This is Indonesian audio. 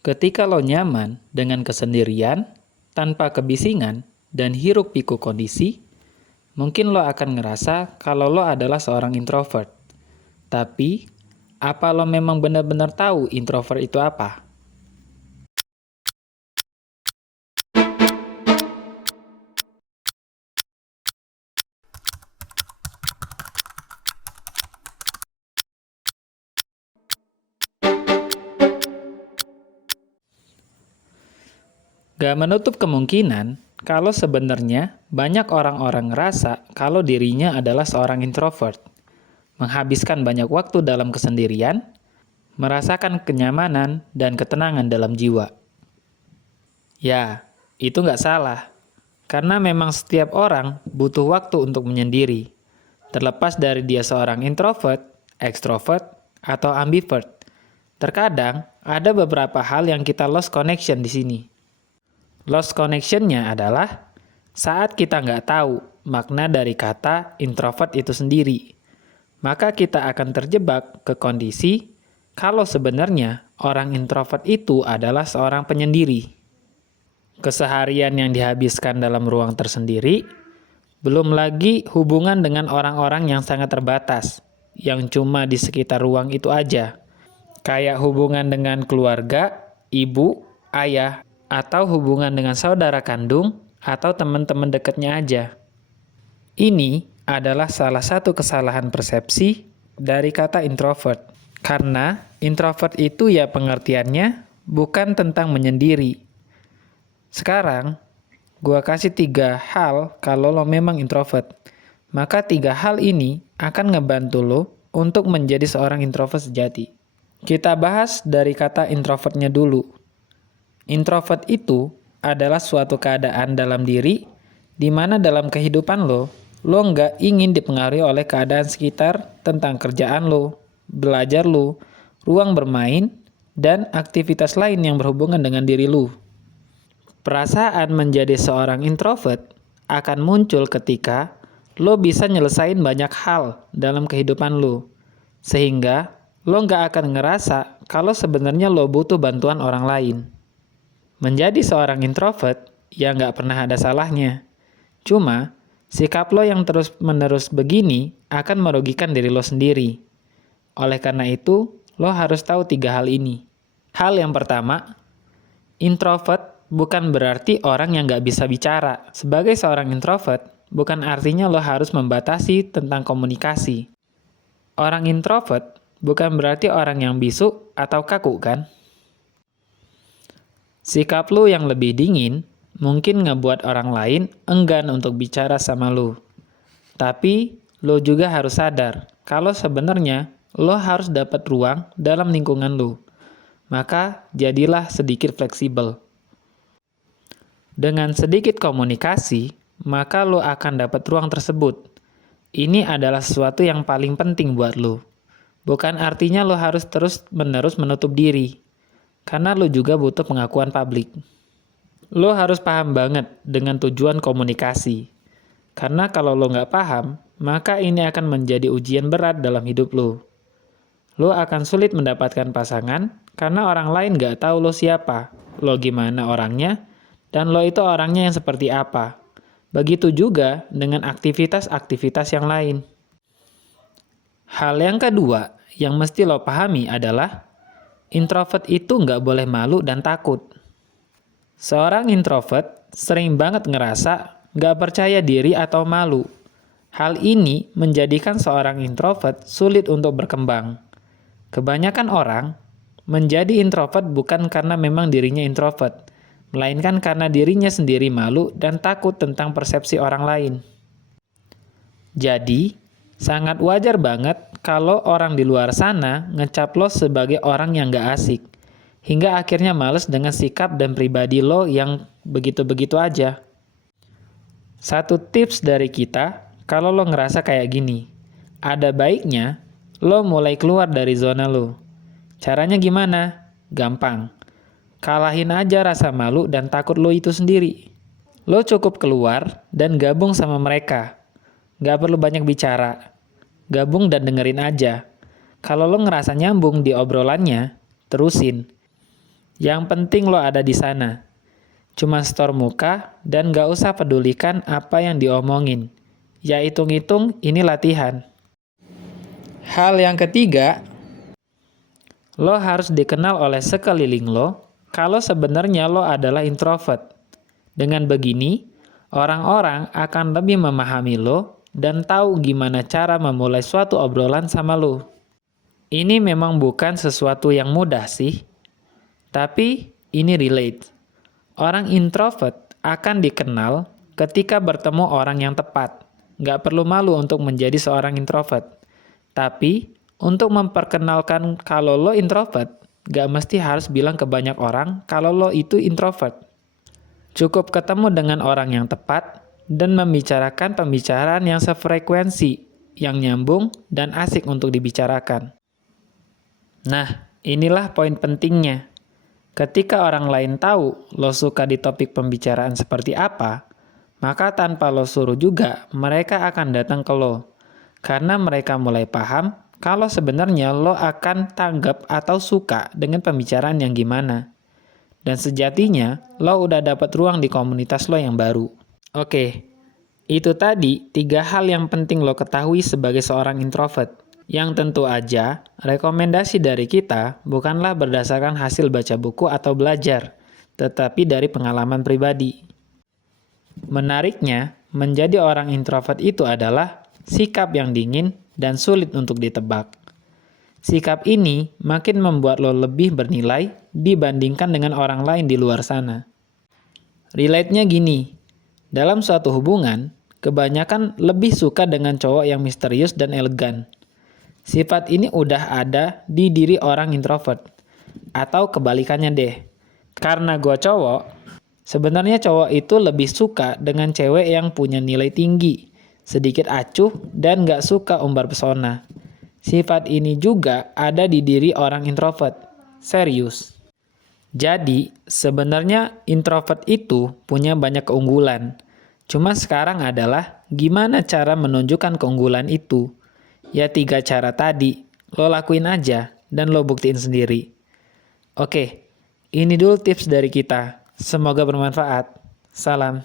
Ketika lo nyaman dengan kesendirian, tanpa kebisingan, dan hiruk pikuk kondisi, mungkin lo akan ngerasa kalau lo adalah seorang introvert. Tapi, apa lo memang benar-benar tahu introvert itu apa? Gak menutup kemungkinan kalau sebenarnya banyak orang-orang ngerasa kalau dirinya adalah seorang introvert, menghabiskan banyak waktu dalam kesendirian, merasakan kenyamanan dan ketenangan dalam jiwa. Ya, itu nggak salah, karena memang setiap orang butuh waktu untuk menyendiri, terlepas dari dia seorang introvert, extrovert, atau ambivert. Terkadang, ada beberapa hal yang kita lost connection di sini. Lost connection-nya adalah saat kita nggak tahu makna dari kata introvert itu sendiri. Maka kita akan terjebak ke kondisi kalau sebenarnya orang introvert itu adalah seorang penyendiri. Keseharian yang dihabiskan dalam ruang tersendiri, belum lagi hubungan dengan orang-orang yang sangat terbatas, yang cuma di sekitar ruang itu aja. Kayak hubungan dengan keluarga, ibu, ayah, atau hubungan dengan saudara kandung, atau teman-teman dekatnya aja. Ini adalah salah satu kesalahan persepsi dari kata introvert. Karena introvert itu ya pengertiannya bukan tentang menyendiri. Sekarang, gua kasih 3 hal kalau lo memang introvert. Maka 3 hal ini akan ngebantu lo untuk menjadi seorang introvert sejati. Kita bahas dari kata introvertnya dulu. Introvert itu adalah suatu keadaan dalam diri di mana dalam kehidupan lo nggak ingin dipengaruhi oleh keadaan sekitar tentang kerjaan lo, belajar lo, ruang bermain, dan aktivitas lain yang berhubungan dengan diri lo. Perasaan menjadi seorang introvert akan muncul ketika lo bisa nyelesain banyak hal dalam kehidupan lo, sehingga lo nggak akan ngerasa kalau sebenarnya lo butuh bantuan orang lain. Menjadi seorang introvert ya nggak pernah ada salahnya. Cuma, sikap lo yang terus-menerus begini akan merugikan diri lo sendiri. Oleh karena itu, lo harus tahu 3 hal ini. Hal yang pertama, introvert bukan berarti orang yang nggak bisa bicara. Sebagai seorang introvert, bukan artinya lo harus membatasi tentang komunikasi. Orang introvert bukan berarti orang yang bisu atau kaku kan? Sikap lu yang lebih dingin mungkin ngebuat orang lain enggan untuk bicara sama lu. Tapi lu juga harus sadar kalau sebenarnya lu harus dapat ruang dalam lingkungan lu. Maka jadilah sedikit fleksibel. Dengan sedikit komunikasi, maka lu akan dapat ruang tersebut. Ini adalah sesuatu yang paling penting buat lu. Bukan artinya lu harus terus-menerus menutup diri. Karena lo juga butuh pengakuan publik. Lo harus paham banget dengan tujuan komunikasi. Karena kalau lo nggak paham, maka ini akan menjadi ujian berat dalam hidup lo. Lo akan sulit mendapatkan pasangan karena orang lain nggak tahu lo siapa, lo gimana orangnya, dan lo itu orangnya yang seperti apa. Begitu juga dengan aktivitas-aktivitas yang lain. Hal yang kedua yang mesti lo pahami adalah introvert itu nggak boleh malu dan takut. Seorang introvert sering banget ngerasa nggak percaya diri atau malu. Hal ini menjadikan seorang introvert sulit untuk berkembang. Kebanyakan orang menjadi introvert bukan karena memang dirinya introvert, melainkan karena dirinya sendiri malu dan takut tentang persepsi orang lain. Jadi, sangat wajar banget kalau orang di luar sana ngecap lo sebagai orang yang gak asik, hingga akhirnya males dengan sikap dan pribadi lo yang begitu-begitu aja. Satu tips dari kita, kalau lo ngerasa kayak gini, ada baiknya lo mulai keluar dari zona lo. Caranya gimana? Gampang. Kalahin aja rasa malu dan takut lo itu sendiri. Lo cukup keluar dan gabung sama mereka. Gak perlu banyak bicara. Gabung dan dengerin aja. Kalau lo ngerasa nyambung di obrolannya, terusin. Yang penting lo ada di sana. Cuma store muka dan gak usah pedulikan apa yang diomongin. Ya hitung-hitung ini latihan. Hal yang ketiga, lo harus dikenal oleh sekeliling lo kalau sebenarnya lo adalah introvert. Dengan begini, orang-orang akan lebih memahami lo dan tahu gimana cara memulai suatu obrolan sama lo. Ini memang bukan sesuatu yang mudah sih, tapi ini relate. Orang introvert akan dikenal ketika bertemu orang yang tepat. Nggak perlu malu untuk menjadi seorang introvert. Tapi, untuk memperkenalkan kalau lo introvert, nggak mesti harus bilang ke banyak orang kalau lo itu introvert. Cukup ketemu dengan orang yang tepat dan membicarakan pembicaraan yang sefrekuensi, yang nyambung dan asik untuk dibicarakan. Nah, inilah poin pentingnya. Ketika orang lain tahu lo suka di topik pembicaraan seperti apa, maka tanpa lo suruh juga mereka akan datang ke lo. Karena mereka mulai paham kalau sebenarnya lo akan tanggap atau suka dengan pembicaraan yang gimana. Dan sejatinya lo udah dapat ruang di komunitas lo yang baru. Oke, itu tadi 3 hal yang penting lo ketahui sebagai seorang introvert. Yang tentu aja, rekomendasi dari kita bukanlah berdasarkan hasil baca buku atau belajar, tetapi dari pengalaman pribadi. Menariknya, menjadi orang introvert itu adalah sikap yang dingin dan sulit untuk ditebak. Sikap ini makin membuat lo lebih bernilai dibandingkan dengan orang lain di luar sana. Relate-nya gini, dalam suatu hubungan, kebanyakan lebih suka dengan cowok yang misterius dan elegan. Sifat ini udah ada di diri orang introvert. Atau kebalikannya deh. Karena gue cowok, sebenarnya cowok itu lebih suka dengan cewek yang punya nilai tinggi, sedikit acuh, dan gak suka umbar pesona. Sifat ini juga ada di diri orang introvert. Serius. Jadi, sebenarnya introvert itu punya banyak keunggulan. Cuma sekarang adalah gimana cara menunjukkan keunggulan itu. Ya 3 cara tadi, lo lakuin aja dan lo buktiin sendiri. Oke, ini dulu tips dari kita. Semoga bermanfaat. Salam.